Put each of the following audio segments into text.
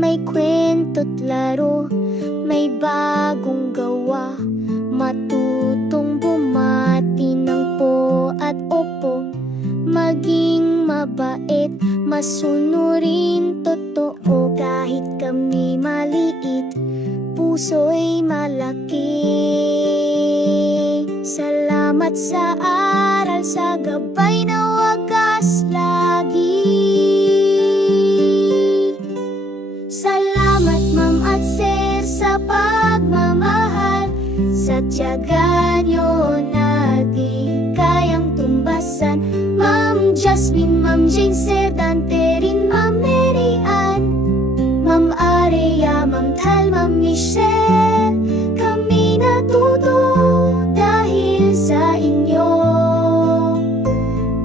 May kwento't laro, may bagong gawa. Matutong bumati ng po at opo. Maging mabait, masunurin, totoo. Kahit kami maliit, puso'y malaki. Salamat sa aral, sa gabay na wagas lagi. Salamat ma'am at sir sa pagmamahal. Sa tiyaga nyo na di kayang tumbasan. Ma'am Jasmine, Ma'am Jane, Sir Dante rin, Ma'am Mary Ann, Ma'am Aria, Ma'am Tal, Ma'am Michelle. Kami natuto dahil sa inyo.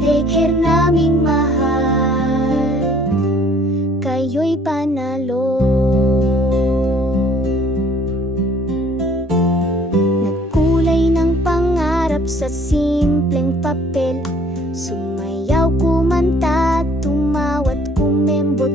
Take care naming mahal, kayo'y panalo. Nagkulay ng pangarap sa simpleng papel. Sumayaw, kumanta, tumawat, kumembot,